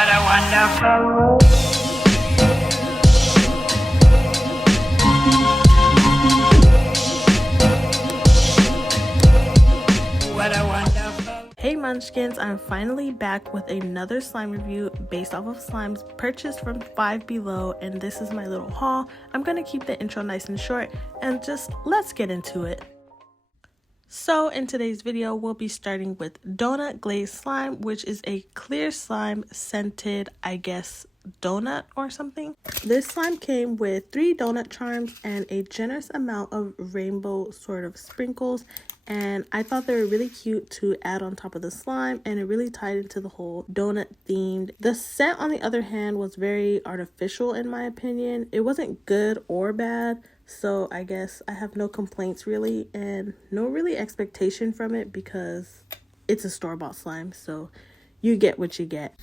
What a wonderful world. What a wonderful. Hey Munchkins, I'm finally back with another slime review based off of slimes purchased from Five Below, and this is my little haul. I'm gonna keep the intro nice and short and just let's get into it. So in today's video, we'll be starting with Donut Glazed Slime, which is a clear slime scented, I guess, donut or something. This slime came with 3 donut charms and a generous amount of rainbow sort of sprinkles, and I thought they were really cute to add on top of the slime, and it really tied into the whole donut themed. The scent, on the other hand, was very artificial in my opinion. It wasn't good or bad, so I guess I have no complaints really, and no really expectation from it because it's a store-bought slime, so you get what you get.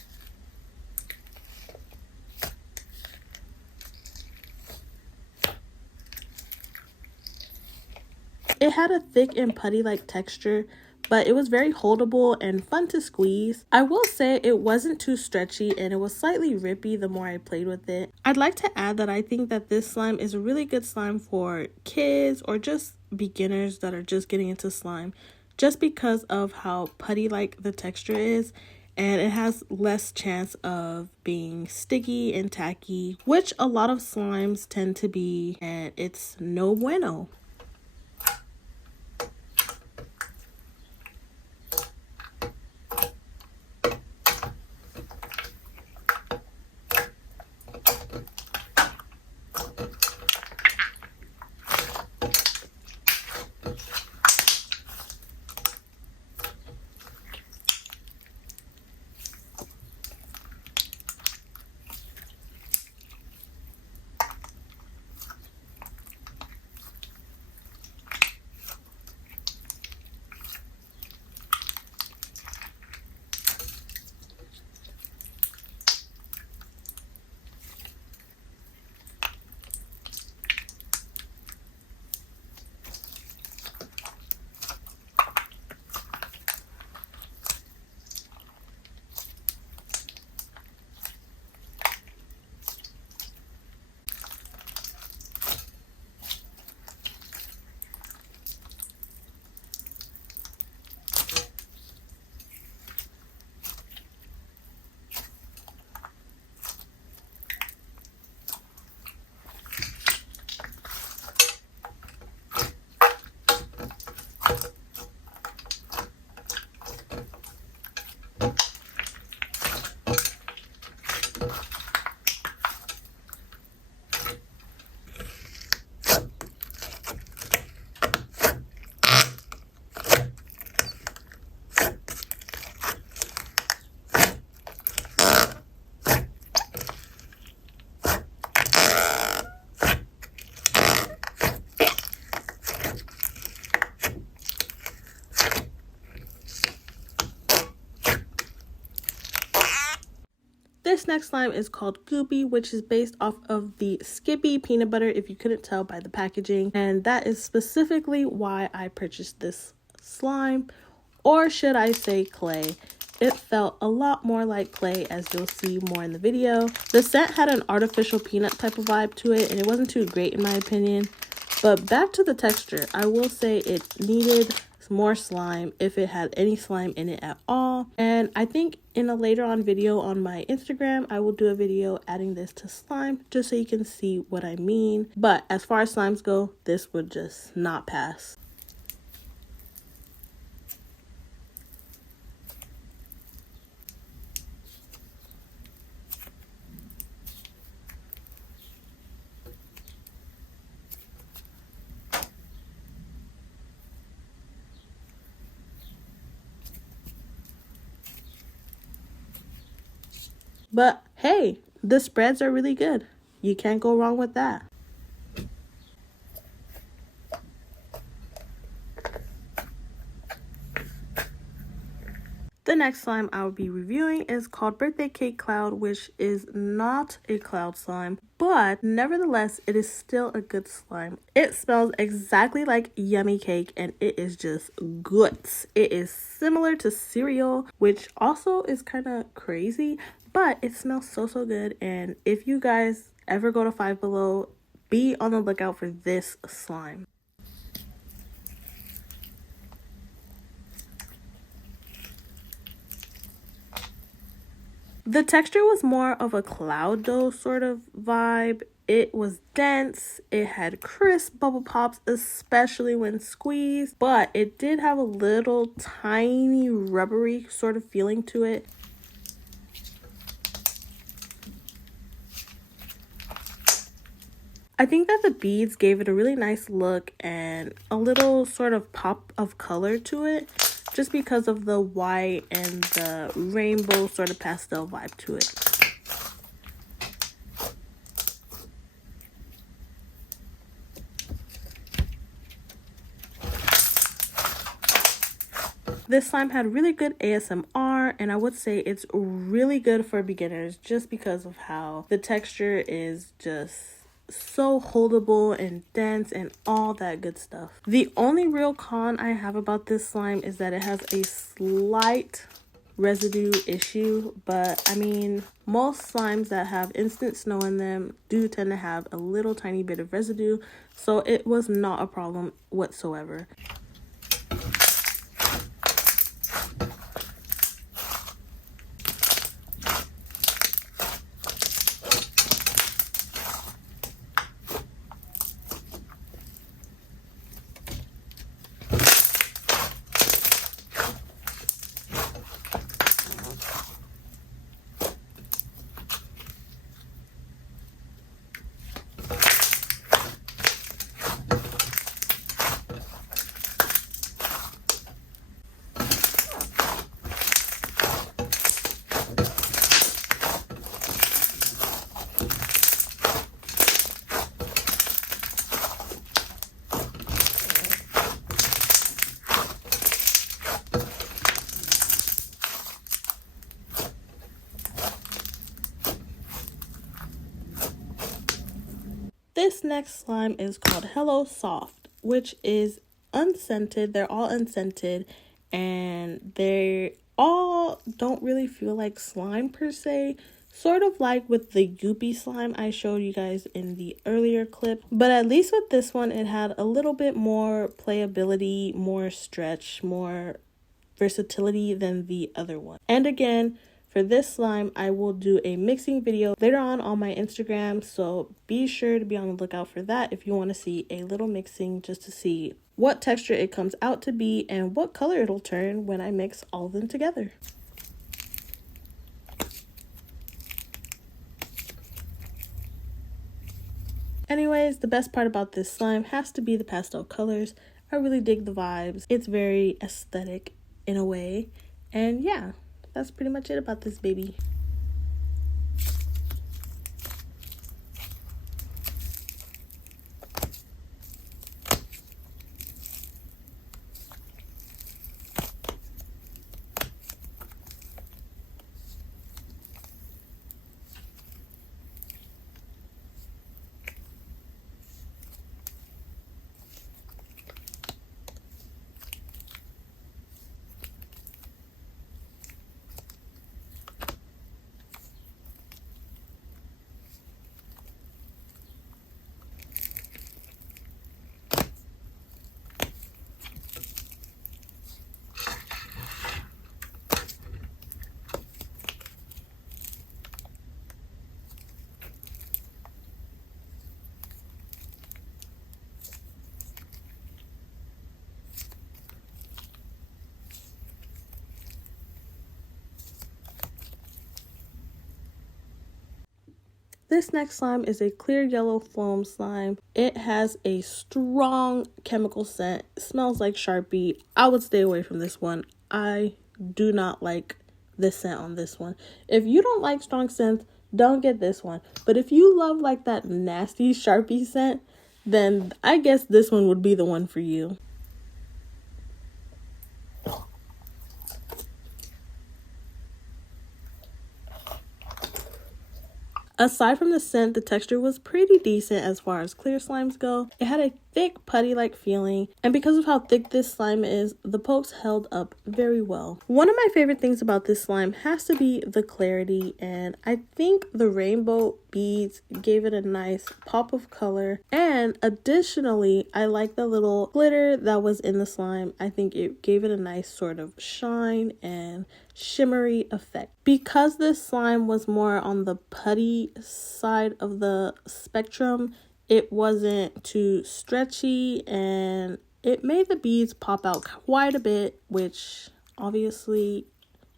It had a thick and putty-like texture, but it was very holdable and fun to squeeze. I will say it wasn't too stretchy and it was slightly rippy the more I played with it. I'd like to add that I think that this slime is a really good slime for kids or just beginners that are just getting into slime, just because of how putty-like the texture is, and it has less chance of being sticky and tacky, which a lot of slimes tend to be, and it's no bueno. This next slime is called Goopy, which is based off of the Skippy peanut butter, if you couldn't tell by the packaging. And that is specifically why I purchased this slime, or should I say clay. It felt a lot more like clay, as you'll see more in the video. The scent had an artificial peanut type of vibe to it, and it wasn't too great in my opinion. But back to the texture, I will say it needed more slime, if it had any slime in it at all. And I think in a later on video on my Instagram, I will do a video adding this to slime just so you can see what I mean. But as far as slimes go, this would just not pass. But hey, the spreads are really good. You can't go wrong with that. The next slime I will be reviewing is called Birthday Cake Cloud, which is not a cloud slime, but nevertheless, it is still a good slime. It smells exactly like yummy cake, and it is just good. It is similar to cereal, which also is kind of crazy, but it smells so good. And if you guys ever go to Five Below, be on the lookout for this slime. The texture was more of a cloud dough sort of vibe. It was dense, it had crisp bubble pops, especially when squeezed, but it did have a little tiny rubbery sort of feeling to it. I think that the beads gave it a really nice look and a little sort of pop of color to it, just because of the white and the rainbow sort of pastel vibe to it. This slime had really good ASMR, and I would say it's really good for beginners just because of how the texture is just so holdable and dense and all that good stuff. The only real con I have about this slime is that it has a slight residue issue, but I mean, most slimes that have instant snow in them do tend to have a little tiny bit of residue, so it was not a problem whatsoever. This next slime is called Hello Soft, which is unscented. They're all unscented, and they all don't really feel like slime per se. Sort of like with the Goopy slime I showed you guys in the earlier clip. But at least with this one, it had a little bit more playability, more stretch, more versatility than the other one. And again, for this slime, I will do a mixing video later on my Instagram, so be sure to be on the lookout for that if you want to see a little mixing just to see what texture it comes out to be and what color it'll turn when I mix all of them together. Anyways, the best part about this slime has to be the pastel colors. I really dig the vibes. It's very aesthetic in a way, and yeah, that's pretty much it about this baby. This next slime is a clear yellow foam slime. It has a strong chemical scent. It smells like Sharpie. I would stay away from this one. I do not like the scent on this one. If you don't like strong scents, don't get this one. But if you love like that nasty Sharpie scent, then I guess this one would be the one for you. Aside from the scent, the texture was pretty decent as far as clear slimes go. It had a thick putty-like feeling, and because of how thick this slime is, the pokes held up very well. One of my favorite things about this slime has to be the clarity, and I think the rainbow beads gave it a nice pop of color. And additionally, I like the little glitter that was in the slime. I think it gave it a nice sort of shine and shimmery effect. Because this slime was more on the putty side of the spectrum, it wasn't too stretchy and it made the beads pop out quite a bit, which obviously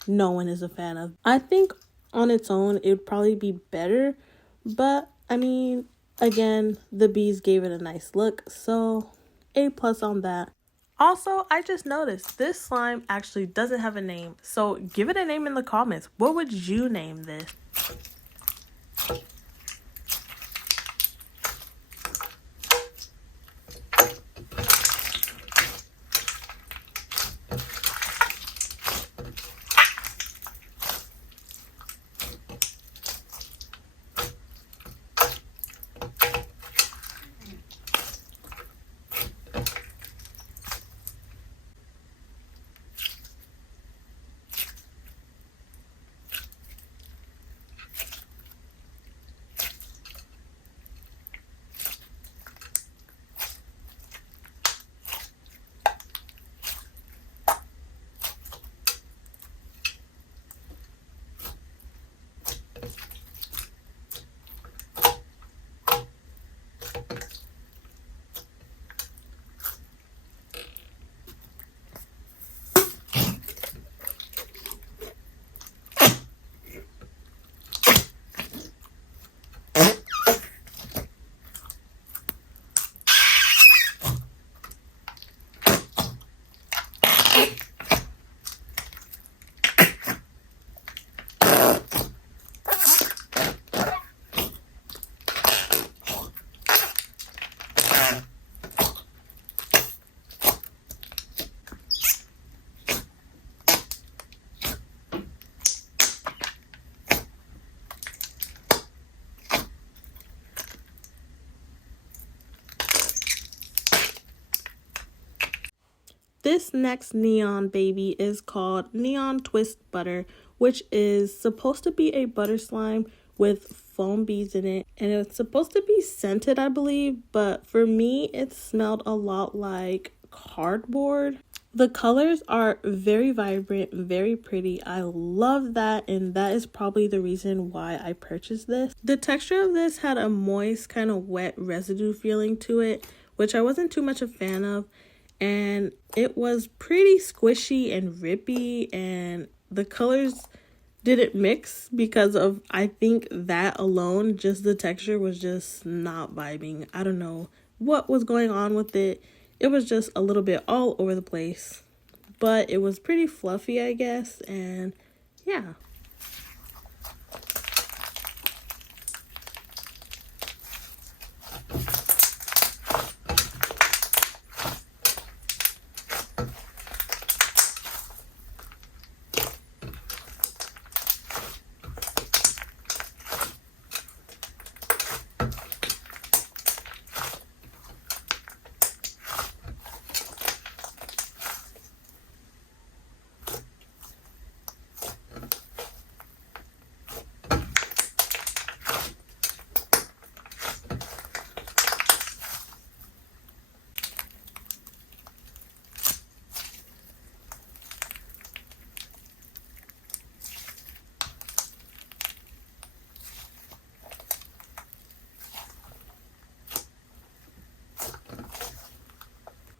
no one is a fan of. I think on its own it would probably be better, but I mean, again, the beads gave it a nice look, so A+ on that. Also, I just noticed this slime actually doesn't have a name, so give it a name in the comments. What would you name this? This next neon baby is called Neon Twist Butter, which is supposed to be a butter slime with foam beads in it, and it's supposed to be scented, I believe, but for me it smelled a lot like cardboard. The colors are very vibrant, very pretty. I love that, and that is probably the reason why I purchased this. The texture of this had a moist, kind of wet residue feeling to it, which I wasn't too much a fan of, and it was pretty squishy and rippy, and the colors didn't mix because of, I think that alone, just the texture was just not vibing. I don't know what was going on with it. It was just a little bit all over the place, but it was pretty fluffy, I guess, and yeah.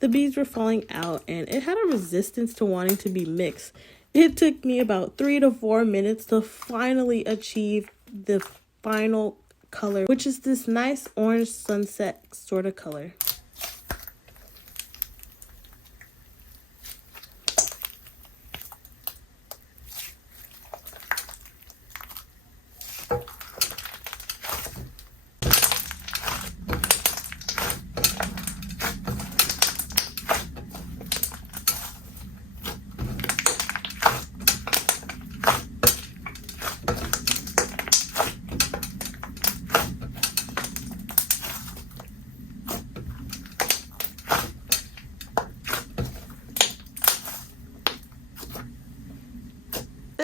The beads were falling out and it had a resistance to wanting to be mixed. It took me about 3 to 4 minutes to finally achieve the final color, which is this nice orange sunset sort of color.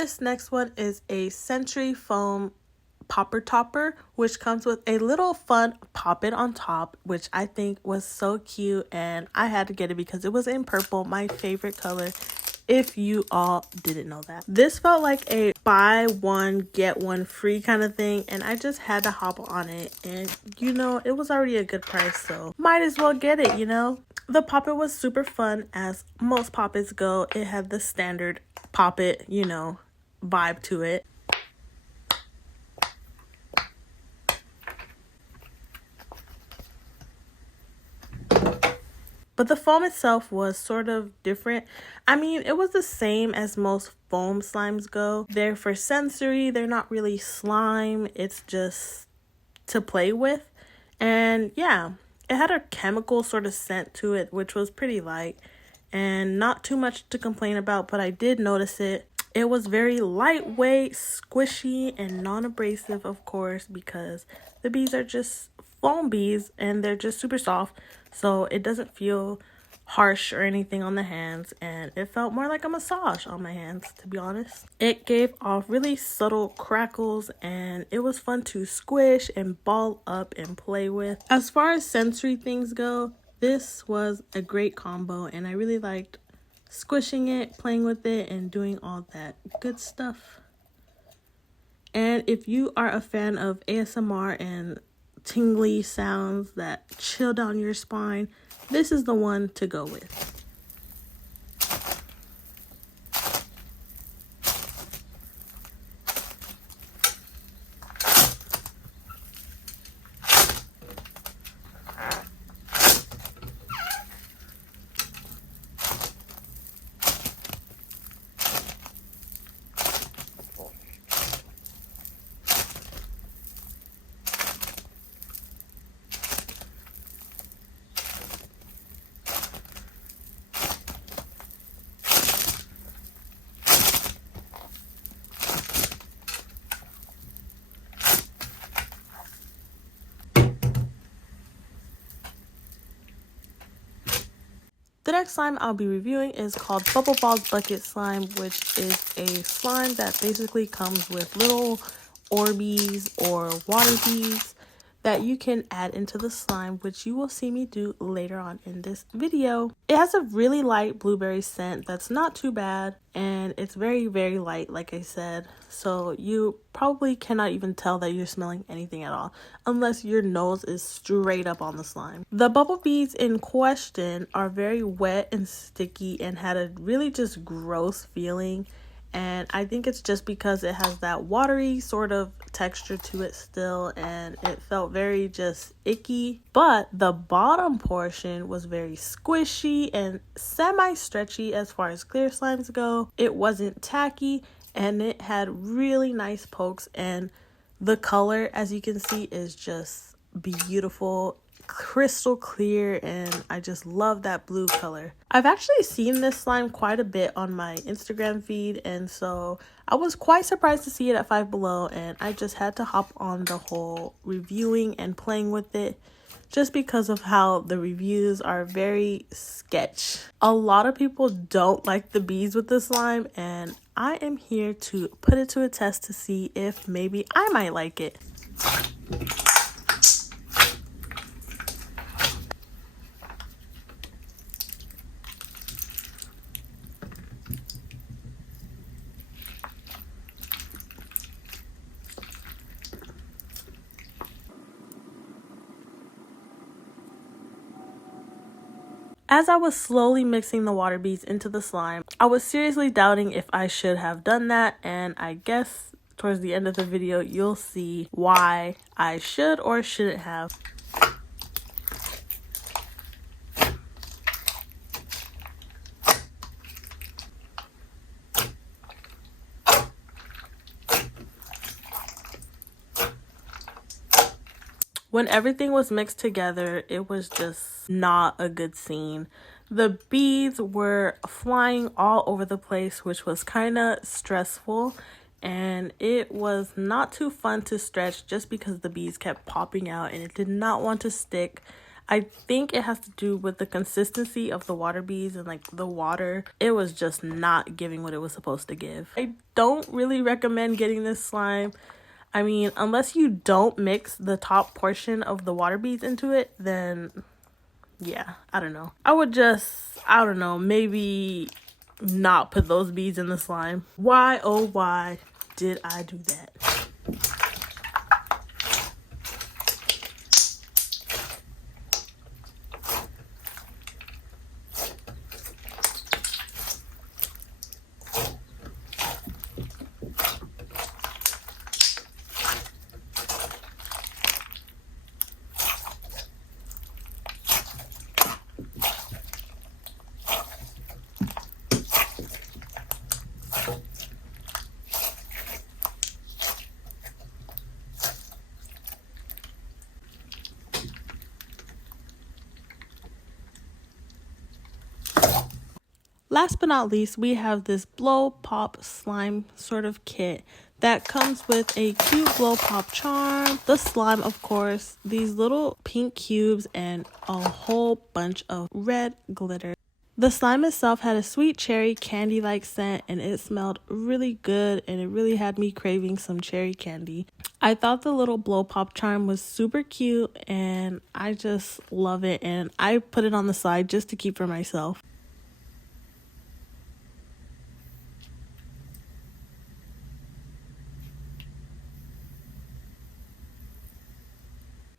This next one is a Century Foam popper topper, which comes with a little fun poppet on top, which I think was so cute, and I had to get it because it was in purple, my favorite color, if you all didn't know that. This felt like a buy one get one free kind of thing, and I just had to hop on it, and you know, it was already a good price, so might as well get it, you know. The poppet was super fun, as most poppets go. It had the standard poppet, you know, vibe to it. But the foam itself was sort of different. I mean, it was the same as most foam slimes go. They're for sensory. They're not really slime. It's just to play with. And yeah, it had a chemical sort of scent to it, which was pretty light. And not too much to complain about, but I did notice it. It was very lightweight, squishy, and non-abrasive, of course, because the bees are just foam bees and they're just super soft. So it doesn't feel harsh or anything on the hands, and it felt more like a massage on my hands, to be honest. It gave off really subtle crackles, and it was fun to squish and ball up and play with. As far as sensory things go, this was a great combo, and I really liked squishing it, playing with it, and doing all that good stuff. And if you are a fan of ASMR and tingly sounds that chill down your spine, this is the one to go with. The next slime I'll be reviewing is called Bubble Balls Bucket Slime, which is a slime that basically comes with little Orbeez or water bees that you can add into the slime, which you will see me do later on in this video. It has a really light blueberry scent that's not too bad, and it's very, very light, like I said. So you probably cannot even tell that you're smelling anything at all, unless your nose is straight up on the slime. The bubble beads in question are very wet and sticky and had a really just gross feeling. And I think it's just because it has that watery sort of texture to it still, and it felt very just icky. But the bottom portion was very squishy and semi-stretchy as far as clear slimes go. It wasn't tacky, and it had really nice pokes, and the color, as you can see, is just beautiful, crystal clear, and I just love that blue color. I've actually seen this slime quite a bit on my Instagram feed, and so I was quite surprised to see it at Five Below, and I just had to hop on the whole reviewing and playing with it just because of how the reviews are very sketch. A lot of people don't like the bees with the slime, and I am here to put it to a test to see if maybe I might like it. As I was slowly mixing the water beads into the slime, I was seriously doubting if I should have done that, and I guess towards the end of the video you'll see why I should or shouldn't have. When everything was mixed together, it was just not a good scene. The beads were flying all over the place, which was kind of stressful, and it was not too fun to stretch just because the beads kept popping out and it did not want to stick. I think it has to do with the consistency of the water beads and like the water. It was just not giving what it was supposed to give. I don't really recommend getting this slime. I mean, unless you don't mix the top portion of the water beads into it, then yeah, I don't know. I would just, I don't know, maybe not put those beads in the slime. Why, oh why did I do that? Last but not least, we have this blow pop slime sort of kit that comes with a cute blow pop charm, the slime of course, these little pink cubes, and a whole bunch of red glitter. The slime itself had a sweet cherry candy-like scent, and it smelled really good, and it really had me craving some cherry candy. I thought the little blow pop charm was super cute, and I just love it, and I put it on the side just to keep for myself.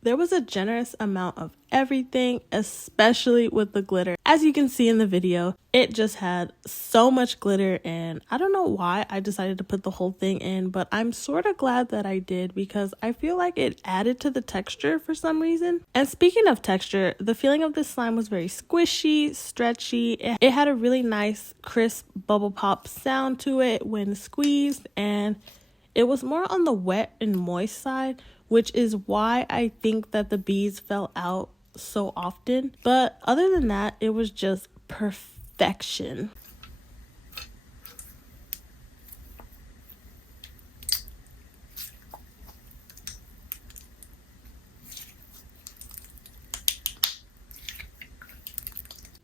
There was a generous amount of everything, especially with the glitter. As you can see in the video, it just had so much glitter, and I don't know why I decided to put the whole thing in, but I'm sort of glad that I did because I feel like it added to the texture for some reason. And speaking of texture, the feeling of this slime was very squishy, stretchy. It had a really nice, crisp bubble pop sound to it when squeezed, and it was more on the wet and moist side, which is why I think that the beads fell out so often. But other than that, it was just perfection.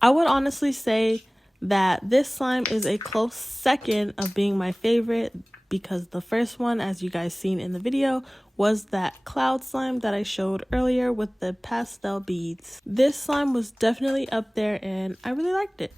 I would honestly say that this slime is a close second of being my favorite, because the first one, as you guys seen in the video, was that cloud slime that I showed earlier with the pastel beads. This slime was definitely up there and I really liked it.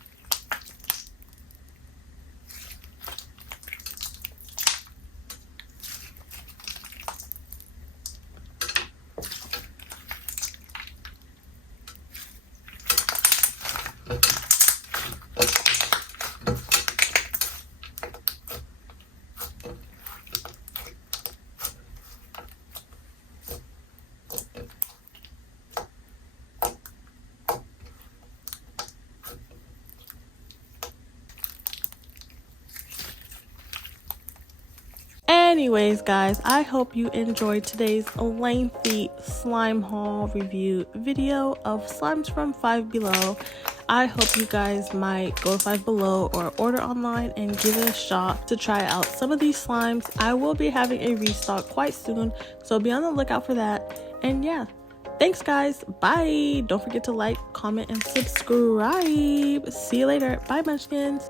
Anyways, guys, I hope you enjoyed today's lengthy slime haul review video of slimes from Five Below. I hope you guys might go to Five Below or order online and give it a shot to try out some of these slimes. I will be having a restock quite soon, so be on the lookout for that. And yeah, thanks guys. Bye. Don't forget to like, comment, and subscribe. See you later. Bye, Munchkins.